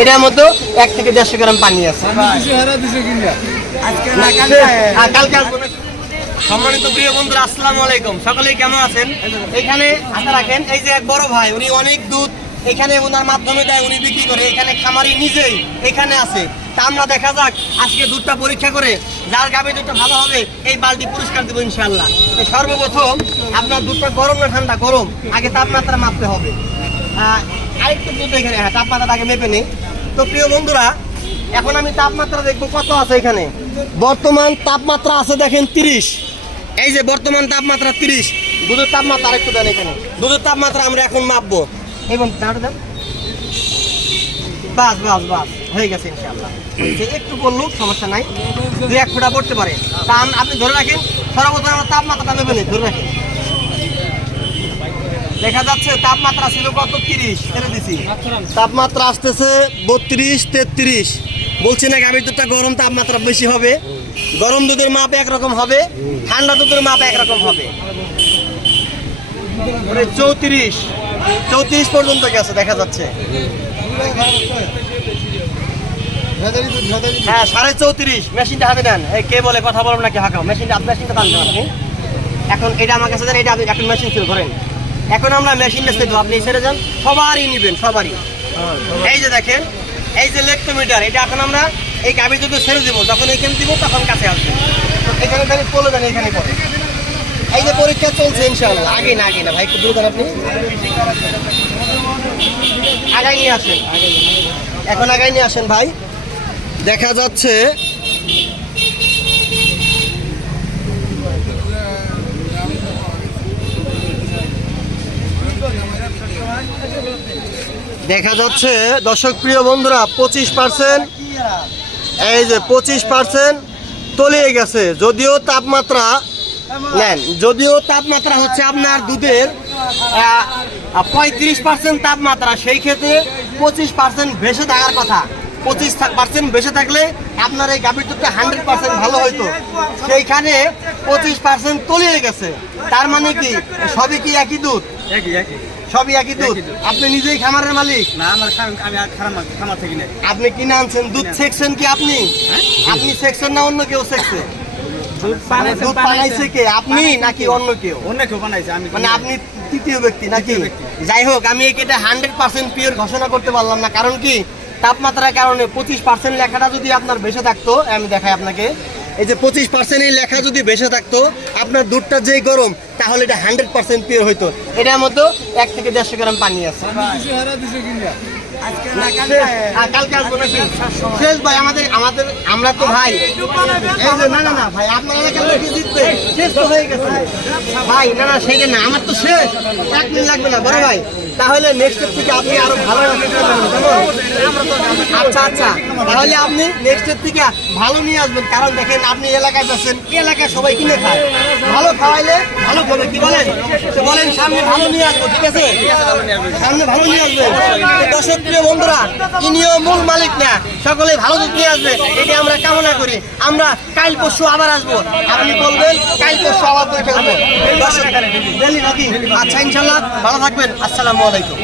এটার মধ্যে 1 থেকে 150 গ্রাম পানি আছে। সম্মানিত প্রিয় বন্ধুরা, আসসালামু আলাইকুম। সকলেই কেমন আছেন? এখানে আশা রাখেন, এই যে এক বড় ভাই, উনি অনেক দুধ এখানে ওনার মাধ্যমে দেয়, উনি বিক্রি করে। এখানে খামারি নিজেই এখানে আছে। তা আমরা দেখা যাক আজকে দুধটা পরীক্ষা করে যার গাভী দুধটা ভালো হবে এই বালতি পুরস্কার দেবো ইনশাআল্লাহ। সর্বপ্রথম আপনার দুধটা গরম না ঠান্ডা? গরম। আগে তাপমাত্রা মাপতে হবে। আরেকটু দুধ এখানে, হ্যাঁ তাপমাত্রা আগে মেপে নেই। তো প্রিয় বন্ধুরা, এখন আমি তাপমাত্রা দেখবো কত আছে এখানে। বর্তমান তাপমাত্রা আছে দেখেন 30। এই যে বর্তমান তাপমাত্রা 30। দুধের তাপমাত্রা আরেকটু দেন এখানে। দুধের তাপমাত্রা আমরা এখন মাপবো এবং দেন। বাস বাস বাস হয়ে গেছে ইনশাআল্লাহ। একটু বললো সমস্যা নাই, 2-1 ফোঁটা পড়তে পারে। তা আপনি ধরে রাখেন, সর্বপ্রথম আমরা তাপমাত্রাটা মেপে নিই, ধরে রাখেন। দেখা যাচ্ছে তাপমাত্রা ছিল কত? 30 ছেড়ে দিছি। তাপমাত্রা আসতেছে 32, 33। বলছি না গাভীর দুধটা গরম, তাপমাত্রা বেশি হবে। গরম দুধের মাপ একরকম হবে, ঠান্ডা দুধের মাপ একরকম হবে। 34 পর্যন্ত গেছে দেখা যাচ্ছে। হ্যাঁ 34.5। মেশিনটা হাতে নেন। কে বলে কথা বলবেন নাকি হাঁকাও? মেশিনটা টানবেন আপনি। এখন এটা আমার কাছে দেন, এটা আপনি এখন মেশিন ছিল ধরেন। এখন আমরা মেশিনটা দেবো, আপনি ছেড়ে যান। সবারই নেবেন, সবারই। এই যে দেখেন, এই যে লেকটোমিটার, এটা এখন আমরা এই গাভীর দুধ ছেড়ে দেবো। যখন এখানে দিব তখন কাছে আসবে। এখানে দাঁড়িয়ে পড়ে দেন, এখানে পড়ে। এই যে পরীক্ষা চলছে ইনশাআল্লাহ। আগে না ভাই, একটু দূর দেন আপনি। আগাই নিয়ে আসেন, এখন আগাই নিয়ে আসেন ভাই। দেখা যাচ্ছে দর্শক প্রিয় বন্ধুরা, 25%। এই যে 25% তলিয়ে গেছে। যদিও তাপমাত্রা নেন, যদিও তাপমাত্রা হচ্ছে আপনার দুধের 35% তাপমাত্রা, সেই ক্ষেত্রে 25% ভেসে থাকার কথা। 25% ভেসে থাকলে আপনার এই গাভীর দুধটা 100% ভালো হইতো। সেইখানে 25% তলিয়ে গেছে। তার মানে কি সবই কি একই দুধ? সবই একই দুধ। আপনি নিজেই খামারের মালিক না? আমি খামার থেকে নেই। আপনি কিনে আনছেন দুধ, সেকশন কি আপনি? আপনি সেকশন না অন্য কেউ সেকছে? দুধ বানাইছে কে, আপনি নাকি অন্য কেউ? অন্য কেউ বানাইছে, আমি মানে আপনি তৃতীয় ব্যক্তি নাকি? যাই হোক, আমি এটা 100% পিওর ঘোষণা করতে পারলাম না। কারণ কি, তাপমাত্রার কারণে 25% লেখাটা যদি আপনার বেশি থাকতো, আমি দেখাই আপনাকে। এই যে 25% এই লেখা যদি বেশি থাকতো, আপনার দুধটা যেই গরম, তাহলে এটা 100% পিওর হইতো। এটার মধ্যে 1 থেকে 150 গ্রাম পানি আছে। শেষ ভাই, আমরা তো ভাই, এই যে না ভাই, আপনার এলাকার লোকই জিতবে। শেষ তো হয়ে গেছে ভাই। না সেইটা না, আমার তো শেষ। 1 মিনিট লাগবে না বড় ভাই। তাহলে নেক্সটের থেকে আপনি আরো ভালো আচ্ছা, তাহলে আপনি নেক্সটের থেকে ভালো নিয়ে আসবেন। কারণ দেখেন, আপনি এলাকায় আছেন, এলাকায় সবাই কিনে খায়। ভালো খাওয়াইলে ভালো খাবে, কি বলেন? বলেন সামনে ভালো নিয়ে আসবো, ঠিক আছে? সামনে ভালো নিয়ে আসবেন। দর্শক প্রিয় বন্ধুরা, ইনিও মূল মালিক না, সকলে ভালো দুধ নিয়ে আসবে, এটি আমরা কামনা করি। আমরা কাল পরশু আবার আসবো। আপনি বলবেন কাল পরশু আবার পরীক্ষা করবো। দর্শক নাকি? আচ্ছা ইনশাল্লাহ, ভালো থাকবেন। আসসালামু আলাইকুম।